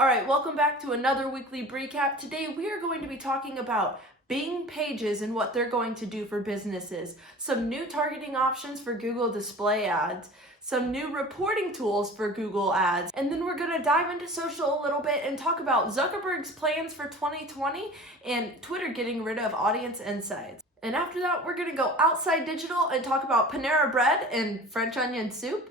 All right, welcome back to another weekly recap. Today we are going to be talking about Bing pages and what they're going to do for businesses, some new targeting options for Google display ads, some new reporting tools for Google ads, and then we're going to dive into social a little bit and talk about Zuckerberg's plans for 2020 and Twitter getting rid of audience insights. And after that, we're going to go outside digital and talk about Panera Bread and French onion soup.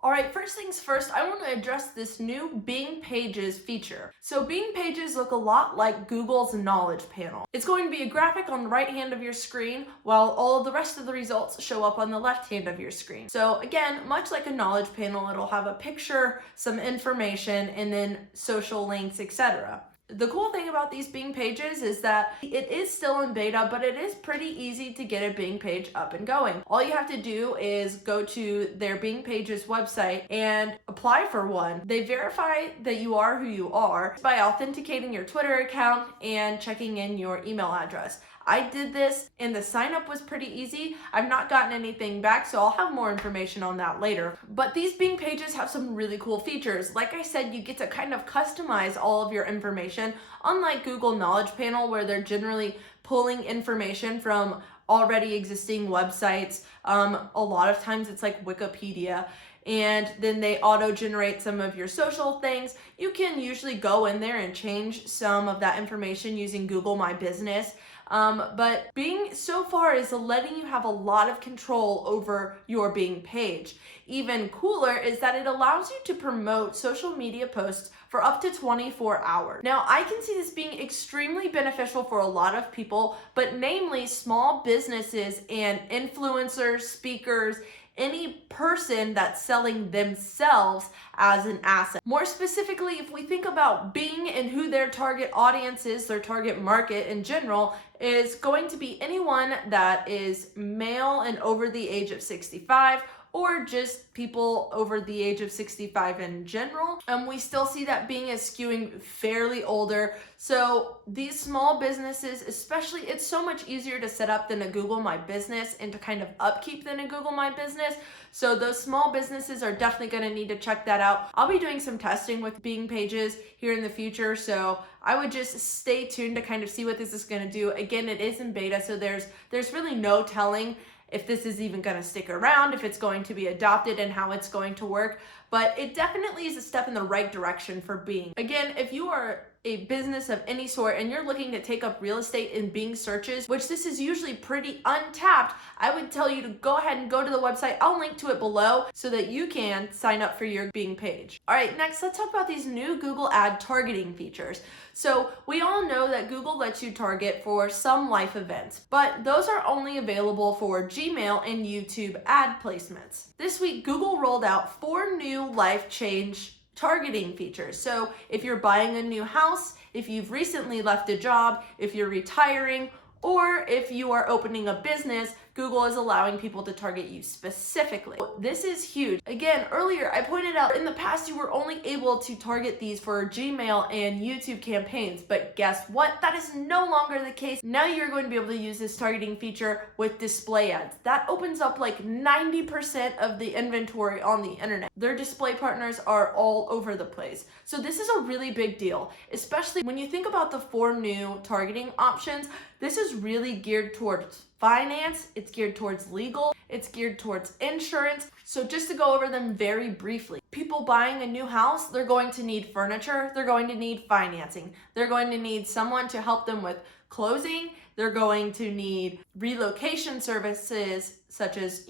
Alright, first things first, I want to address this new Bing Pages feature. So Bing Pages look a lot like Google's Knowledge Panel. It's going to be a graphic on the right hand of your screen, while all of the rest of the results show up on the left hand of your screen. So again, much like a Knowledge Panel, it'll have a picture, some information, and then social links, etc. The cool thing about these Bing pages is that it is still in beta, but it is pretty easy to get a Bing page up and going. All you have to do is go to their Bing pages website and apply for one. They verify that you are who you are by authenticating your Twitter account and checking in your email address. I did this and the sign up was pretty easy. I've not gotten anything back, so I'll have more information on that later. But these Bing pages have some really cool features. Like I said, you get to kind of customize all of your information, unlike Google Knowledge Panel, where they're generally pulling information from already existing websites. A lot of times it's like Wikipedia, and then they auto-generate some of your social things. You can usually go in there and change some of that information using Google My Business. But Bing so far is letting you have a lot of control over your Bing page. Even cooler is that it allows you to promote social media posts for up to 24 hours. Now, I can see this being extremely beneficial for a lot of people, but namely small businesses and influencers, speakers, any person that's selling themselves as an asset. More specifically, if we think about Bing and who their target audience is, their target market in general, is going to be anyone that is male and over the age of 65, or just people over the age of 65 in general. We still see that Bing is skewing fairly older. So these small businesses, especially, it's so much easier to set up than a Google My Business and to kind of upkeep than a Google My Business. So those small businesses are definitely going to need to check that out. I'll be doing some testing with Bing pages here in the future, so I would just stay tuned to kind of see what this is going to do. Again, it is in beta, so there's really no telling if this is even going to stick around, if it's going to be adopted, and how it's going to work. But it definitely is a step in the right direction for Bing. Again, if you are a business of any sort and you're looking to take up real estate in Bing searches, which this is usually pretty untapped, I would tell you to go ahead and go to the website. I'll link to it below so that you can sign up for your Bing page. All right, next let's talk about these new Google ad targeting features. So we all know that Google lets you target for some life events, but those are only available for Gmail and YouTube ad placements. This week, Google rolled out 4 new life change targeting features. So if you're buying a new house, if you've recently left a job, if you're retiring, or if you are opening a business, Google is allowing people to target you specifically. This is huge. Again, earlier I pointed out in the past you were only able to target these for Gmail and YouTube campaigns, but guess what? That is no longer the case. Now you're going to be able to use this targeting feature with display ads. That opens up like 90% of the inventory on the internet. Their display partners are all over the place. So this is a really big deal, especially when you think about the 4 new targeting options. This is really geared towards finance, it's geared towards legal, it's geared towards insurance. So just to go over them very briefly, people buying a new house, they're going to need furniture, they're going to need financing, they're going to need someone to help them with closing, they're going to need relocation services such as,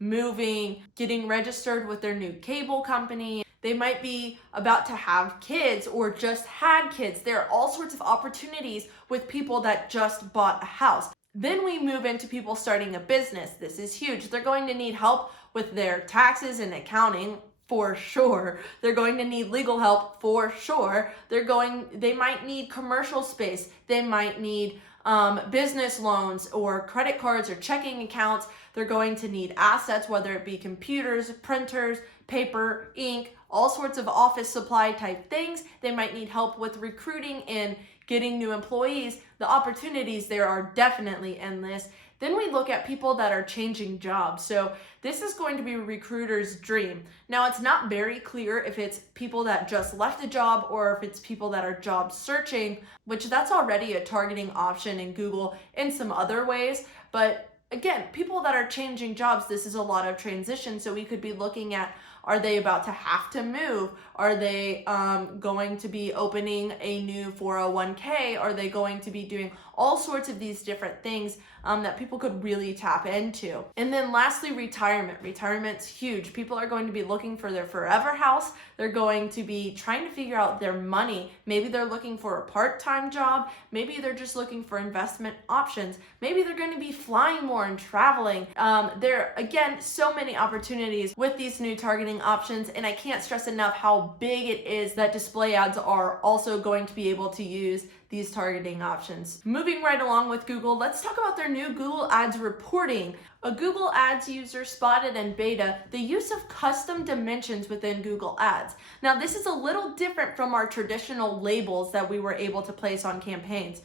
moving, getting registered with their new cable company. They might be about to have kids or just had kids. There are all sorts of opportunities with people that just bought a house. Then we move into people starting a business. This is huge. They're going to need help with their taxes and accounting for sure. They're going to need legal help for sure. They might need commercial space. They might need business loans or credit cards or checking accounts. They're going to need assets, whether it be computers, printers, paper, ink, all sorts of office supply type things. They might need help with recruiting and getting new employees. The opportunities there are definitely endless. Then we look at people that are changing jobs. So this is going to be a recruiter's dream. Now, it's not very clear if it's people that just left a job or if it's people that are job searching, which that's already a targeting option in Google in some other ways. But again, people that are changing jobs, this is a lot of transition. So we could be looking at, are they about to have to move? Are they going to be opening a new 401k? Are they going to be doing all sorts of these different things that people could really tap into? And then lastly, retirement. Retirement's huge. People are going to be looking for their forever house. They're going to be trying to figure out their money. Maybe they're looking for a part-time job. Maybe they're just looking for investment options. Maybe they're going to be flying more and traveling. There, again, so many opportunities with these new targeting options, and I can't stress enough how big it is that display ads are also going to be able to use these targeting options. Moving right along with Google, let's talk about their new Google Ads reporting. A Google Ads user spotted in beta the use of custom dimensions within Google Ads. Now, this is a little different from our traditional labels that we were able to place on campaigns.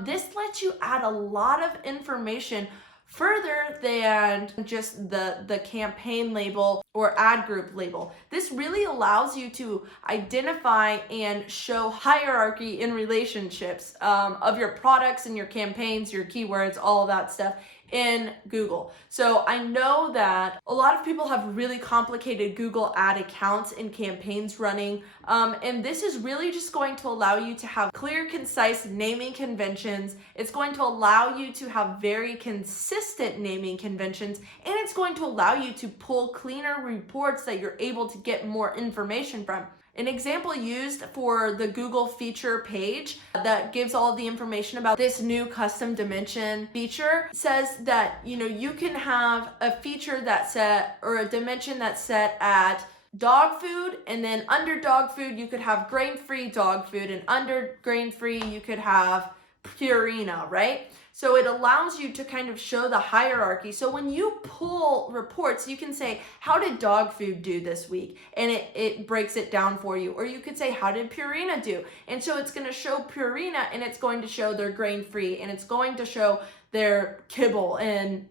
This lets you add a lot of information further than just the campaign label or ad group label. This really allows you to identify and show hierarchy in relationships of your products and your campaigns, your keywords, all of that stuff in Google. So I know that a lot of people have really complicated Google ad accounts and campaigns running, and this is really just going to allow you to have clear, concise naming conventions. It's going to allow you to have very consistent naming conventions, and it's going to allow you to pull cleaner reports that you're able to get more information from. An example used for the Google feature page that gives all the information about this new custom dimension feature says that, you can have a feature that's set or a dimension that's set at dog food, and then under dog food you could have grain-free dog food, and under grain-free you could have Purina, right? So it allows you to kind of show the hierarchy. So when you pull reports, you can say, how did dog food do this week? And it breaks it down for you. Or you could say, how did Purina do? And so it's going to show Purina, and it's going to show their grain-free, and it's going to show their kibble and,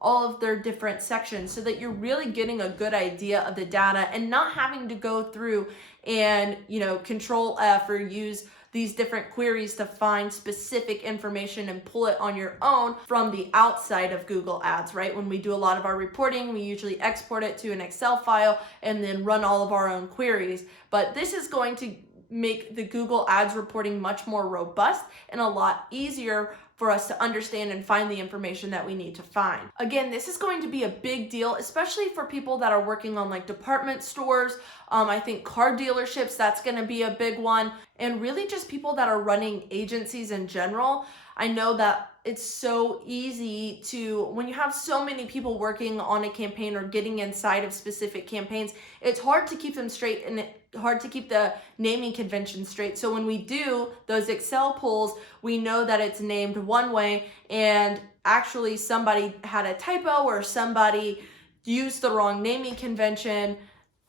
all of their different sections, so that you're really getting a good idea of the data and not having to go through and, Control F or use these different queries to find specific information and pull it on your own from the outside of Google Ads, right? When we do a lot of our reporting, we usually export it to an Excel file and then run all of our own queries. But this is going to make the Google Ads reporting much more robust and a lot easier for us to understand and find the information that we need to find. Again, this is going to be a big deal, especially for people that are working on like department stores. I think car dealerships, that's going to be a big one. And really just people that are running agencies in general. I know that it's so easy to, when you have so many people working on a campaign or getting inside of specific campaigns, it's hard to keep them straight and hard to keep the naming convention straight. So when we do those Excel pulls, we know that it's named one way and actually somebody had a typo or somebody used the wrong naming convention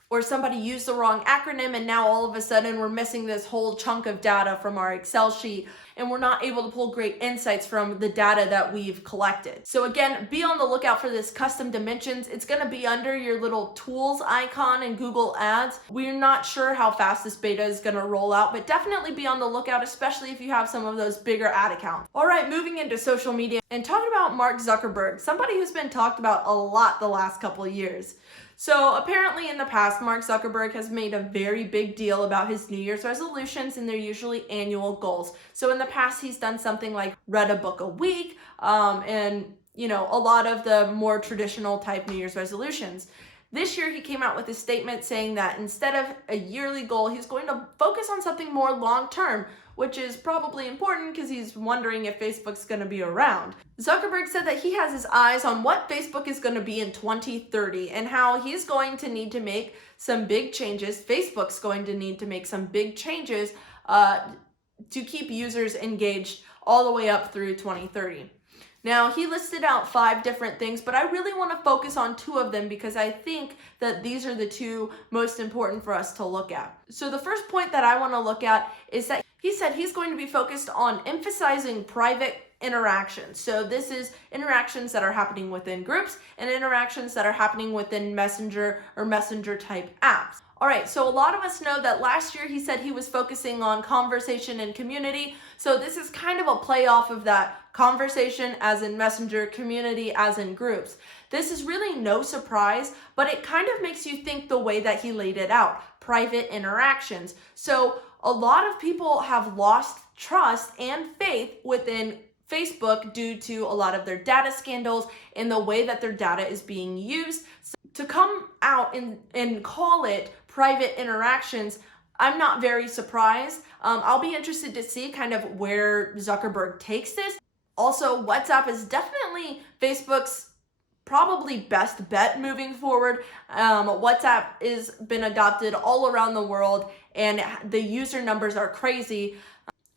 or somebody used the wrong acronym, and now all of a sudden we're missing this whole chunk of data from our Excel sheet and we're not able to pull great insights from the data that we've collected. So again, be on the lookout for this custom dimensions. It's gonna be under your little tools icon in Google Ads. We're not sure how fast this beta is gonna roll out, but definitely be on the lookout, especially if you have some of those bigger ad accounts. All right, moving into social media and talking about Mark Zuckerberg, somebody who's been talked about a lot the last couple of years. So apparently in the past, Mark Zuckerberg has made a very big deal about his New Year's resolutions, and they're usually annual goals. So in the past, he's done something like read a book a week, and a lot of the more traditional type New Year's resolutions. This year, he came out with a statement saying that instead of a yearly goal, he's going to focus on something more long-term, which is probably important because he's wondering if Facebook's going to be around. Zuckerberg said that he has his eyes on what Facebook is going to be in 2030 and how he's going to need to make some big changes. Facebook's going to need to make some big changes to keep users engaged all the way up through 2030. Now, he listed out 5 different things, but I really want to focus on 2 of them because I think that these are the 2 most important for us to look at. So the first point that I want to look at is that he said he's going to be focused on emphasizing private interactions. So this is interactions that are happening within groups and interactions that are happening within Messenger or Messenger type apps. All right, so a lot of us know that last year he said he was focusing on conversation and community. So this is kind of a play off of that conversation as in Messenger, community as in groups. This is really no surprise, but it kind of makes you think the way that he laid it out, private interactions. So a lot of people have lost trust and faith within Facebook due to a lot of their data scandals and the way that their data is being used. So to come out and call it private interactions, I'm not very surprised. I'll be interested to see kind of where Zuckerberg takes this. Also, WhatsApp is definitely Facebook's probably best bet moving forward. WhatsApp has been adopted all around the world and the user numbers are crazy.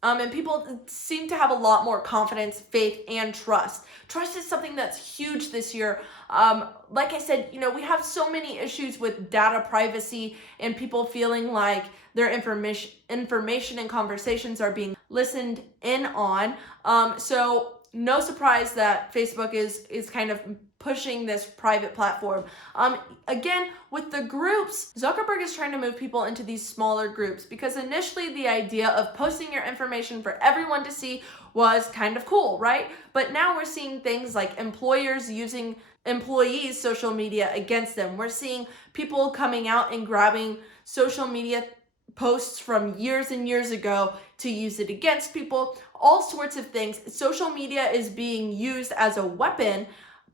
And people seem to have a lot more confidence, faith, and trust. Trust is something that's huge this year. Like I said, we have so many issues with data privacy and people feeling like their information and conversations are being listened in on. So no surprise that Facebook is kind of pushing this private platform. Again, with the groups, Zuckerberg is trying to move people into these smaller groups because initially the idea of posting your information for everyone to see was kind of cool, right? But now we're seeing things like employers using employees' social media against them. We're seeing people coming out and grabbing social media posts from years and years ago to use it against people, all sorts of things. Social media is being used as a weapon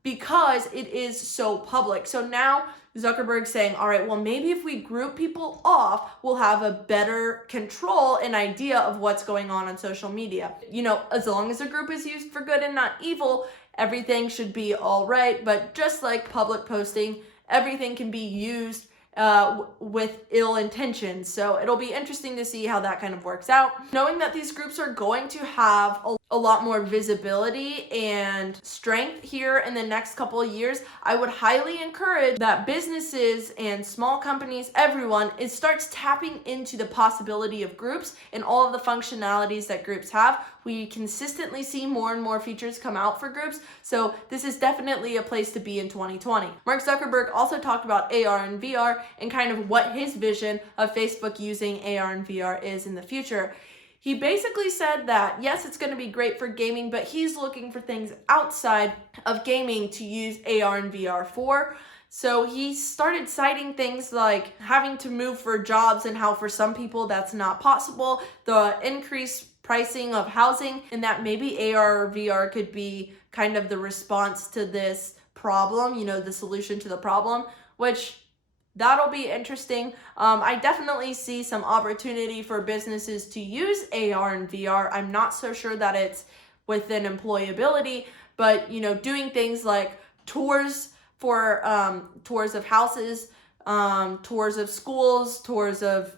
because it is so public. So now Zuckerberg's saying, all right, well, maybe if we group people off, we'll have a better control and idea of what's going on social media. As long as a group is used for good and not evil, everything should be all right. But just like public posting, everything can be used with ill intentions. So it'll be interesting to see how that kind of works out. Knowing that these groups are going to have a lot more visibility and strength here in the next couple of years, I would highly encourage that businesses and small companies, everyone, starts tapping into the possibility of groups and all of the functionalities that groups have. We consistently see more and more features come out for groups, so this is definitely a place to be in 2020. Mark Zuckerberg also talked about AR and VR and kind of what his vision of Facebook using AR and VR is in the future. He basically said that, yes, it's going to be great for gaming, but he's looking for things outside of gaming to use AR and VR for. So he started citing things like having to move for jobs and how for some people that's not possible, the increased pricing of housing, and that maybe AR or VR could be kind of the response to this problem, the solution to the problem, which that'll be interesting. I definitely see some opportunity for businesses to use AR and VR. I'm not so sure that it's within employability, but doing things like tours for tours of houses, tours of schools, tours of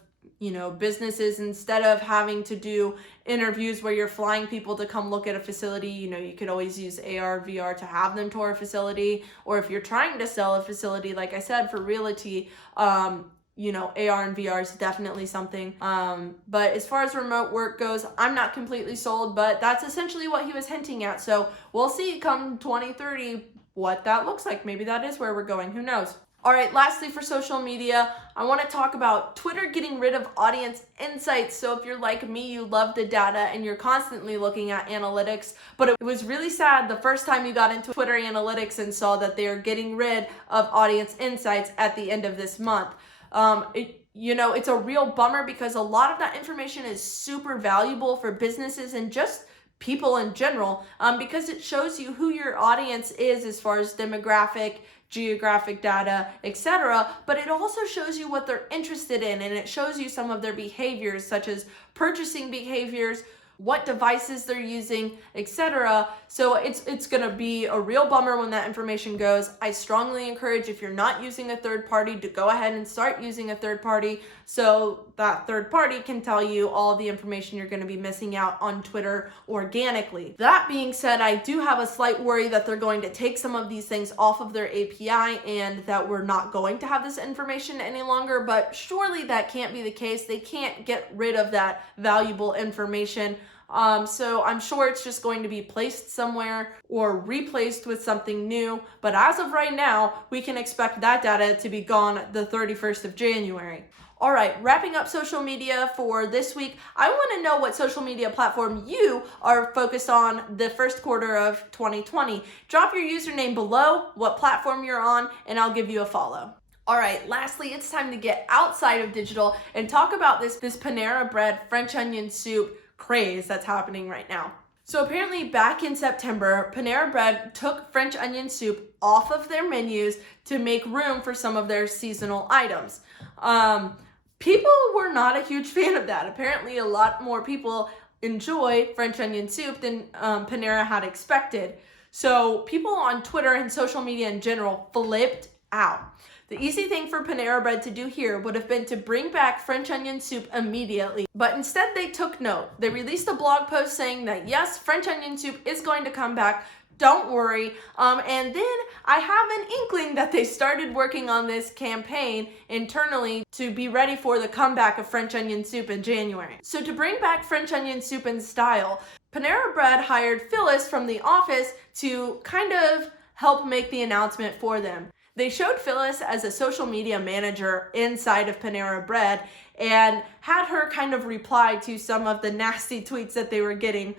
businesses, instead of having to do interviews where you're flying people to come look at a facility. You could always use AR, VR to have them tour a facility, or if you're trying to sell a facility, like I said, for realty, AR and VR is definitely something. But as far as remote work goes, I'm not completely sold, but that's essentially what he was hinting at. So we'll see come 2030 what that looks like. Maybe that is where we're going. Who knows? All right, lastly for social media, I want to talk about Twitter getting rid of audience insights. So if you're like me, you love the data and you're constantly looking at analytics, but it was really sad the first time you got into Twitter analytics and saw that they are getting rid of audience insights at the end of this month. It's a real bummer because a lot of that information is super valuable for businesses and just people in general, because it shows you who your audience is as far as demographic, geographic data, etc. But it also shows you what they're interested in, and it shows you some of their behaviors, such as purchasing behaviors, what devices they're using, etc. So it's gonna be a real bummer when that information goes. I strongly encourage, if you're not using a third party, to go ahead and start using a third party, so that third party can tell you all of the information you're gonna be missing out on Twitter organically. That being said, I do have a slight worry that they're going to take some of these things off of their API and that we're not going to have this information any longer, but surely that can't be the case. They can't get rid of that valuable information. So I'm sure it's just going to be placed somewhere or replaced with something new. But as of right now, we can expect that data to be gone the 31st of January. All right, wrapping up social media for this week, I want to know what social media platform you are focused on the first quarter of 2020. Drop your username below, what platform you're on, and I'll give you a follow. All right, lastly, it's time to get outside of digital and talk about this Panera Bread French onion soup craze that's happening right now. So apparently back in September, Panera Bread took French onion soup off of their menus to make room for some of their seasonal items. People were not a huge fan of that. Apparently a lot more people enjoy French onion soup than Panera had expected. So people on Twitter and social media in general flipped out. The easy thing for Panera Bread to do here would have been to bring back French onion soup immediately, but instead they took note. They released a blog post saying that yes, French onion soup is going to come back. Don't worry. And then I have an inkling that they started working on this campaign internally to be ready for the comeback of French onion soup in January. So to bring back French onion soup in style, Panera Bread hired Phyllis from The Office to kind of help make the announcement for them. They showed Phyllis as a social media manager inside of Panera Bread and had her kind of reply to some of the nasty tweets that they were getting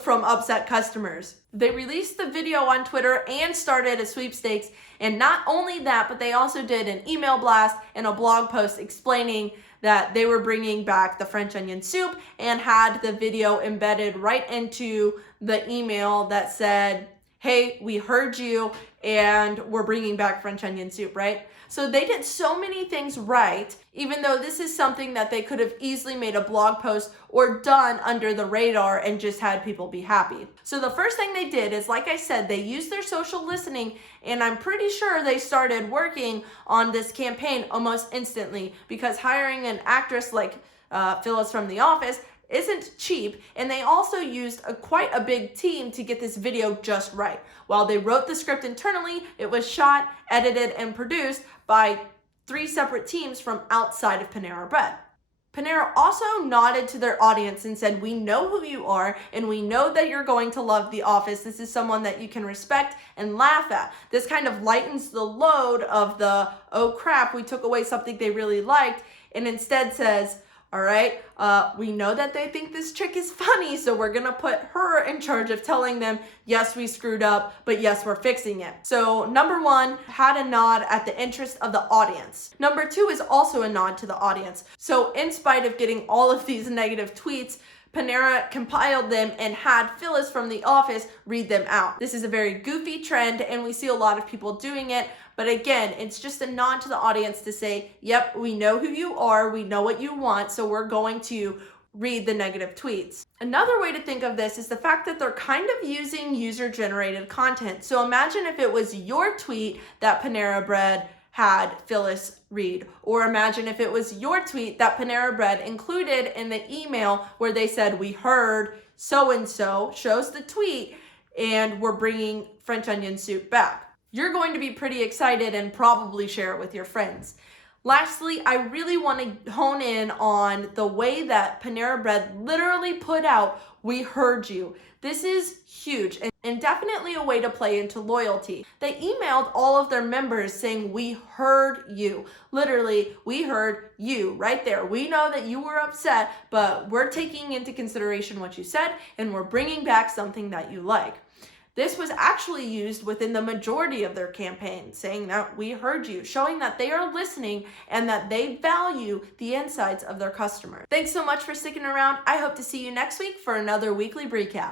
from upset customers. They released the video on Twitter and started a sweepstakes, and not only that, but they also did an email blast and a blog post explaining that they were bringing back the French onion soup and had the video embedded right into the email that said, hey, we heard you and we're bringing back French onion soup, right? So they did so many things right, even though this is something that they could have easily made a blog post or done under the radar and just had people be happy. So the first thing they did is, like I said, they used their social listening, and I'm pretty sure they started working on this campaign almost instantly, because hiring an actress like Phyllis from The Office isn't cheap, and they also used quite a big team to get this video just right. While they wrote the script internally, it was shot, edited, and produced by 3 separate teams from outside of Panera Bread. Panera also nodded to their audience and said, we know who you are, and we know that you're going to love The Office. This is someone that you can respect and laugh at. This kind of lightens the load of the, oh crap, we took away something they really liked, and instead says, all right, we know that they think this chick is funny, so we're gonna put her in charge of telling them, yes, we screwed up, but yes, we're fixing it. So number 1 had a nod at the interest of the audience. Number 2 is also a nod to the audience. So in spite of getting all of these negative tweets, Panera compiled them and had Phyllis from The Office read them out. This is a very goofy trend, and we see a lot of people doing it. But again, it's just a nod to the audience to say, yep, we know who you are, we know what you want, so we're going to read the negative tweets. Another way to think of this is the fact that they're kind of using user-generated content. So imagine if it was your tweet that Panera Bread had Phyllis read, or imagine if it was your tweet that Panera Bread included in the email where they said, we heard so-and-so, shows the tweet, and we're bringing French onion soup back. You're going to be pretty excited and probably share it with your friends. Lastly, I really want to hone in on the way that Panera Bread literally put out, we heard you. This is huge and definitely a way to play into loyalty. They emailed all of their members saying, we heard you. Literally, we heard you right there. We know that you were upset, but we're taking into consideration what you said, and we're bringing back something that you like. This was actually used within the majority of their campaign, saying that we heard you, showing that they are listening and that they value the insights of their customers. Thanks so much for sticking around. I hope to see you next week for another weekly recap.